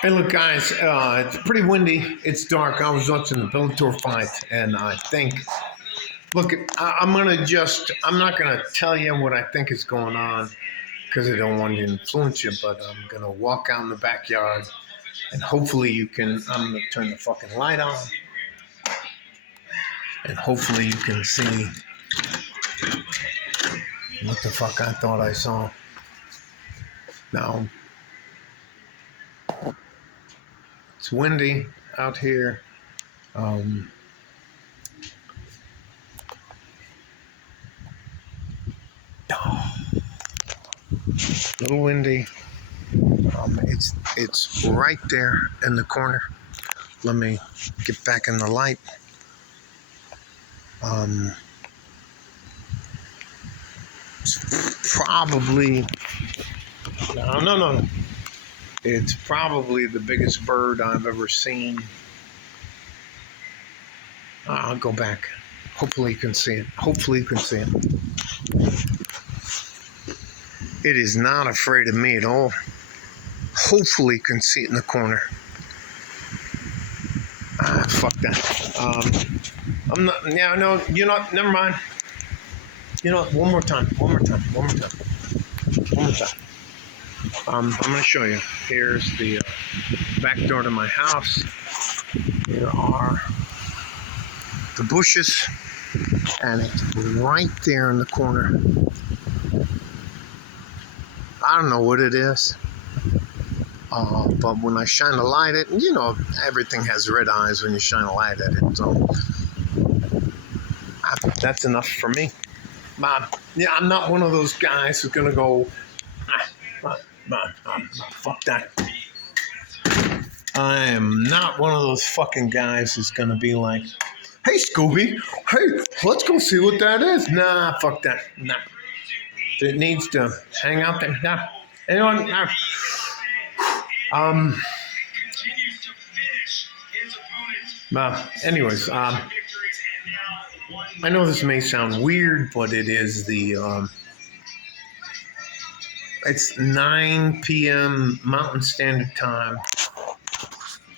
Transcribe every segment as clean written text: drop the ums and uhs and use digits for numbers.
Hey, look, guys, it's pretty windy. It's dark. I was watching the Bellator fight, and I think, look, I'm not going to tell you what I think is going on because I don't want to influence you, but I'm going to walk out in the backyard, and hopefully I'm going to turn the fucking light on, and hopefully you can see what the fuck I thought I saw. Now, it's windy out here. Um, a little windy. It's right there in the corner. Let me get back in the light. It's probably no. It's probably the biggest bird I've ever seen. I'll go back. Hopefully you can see it. It is not afraid of me at all. Hopefully you can see it in the corner. Fuck that. I'm not. Yeah, no. You're not. Never mind. You know, one more time. I'm going to show you. Here's the back door to my house. Here are the bushes, and it's right there in the corner. I don't know what it is, but when I shine a light at it, everything has red eyes when you shine a light at it, so that's enough for me. I'm not one of those guys who's going to go, fuck that. I am not one of those fucking guys who's going to be like, hey, Scooby, hey, let's go see what that is. Nah, fuck that. Nah. It needs to hang out there. Nah. Anyone? Nah. Anyways, I know this may sound weird, but it is it's 9 p.m. Mountain Standard Time.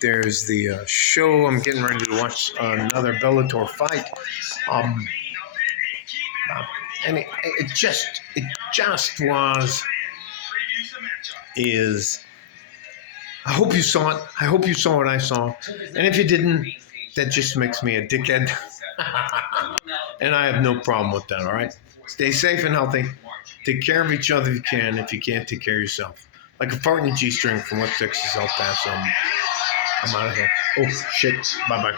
There's the show. I'm getting ready to watch another Bellator fight. And it just is. I hope you saw it. I hope you saw what I saw. And if you didn't, that just makes me a dickhead. And I have no problem with that, all right? Stay safe and healthy. Take care of each other if you can. If you can't, take care of yourself. Like a fart in your G-string from West Texas, El Paso. I'm out of here. Oh, shit. Bye-bye.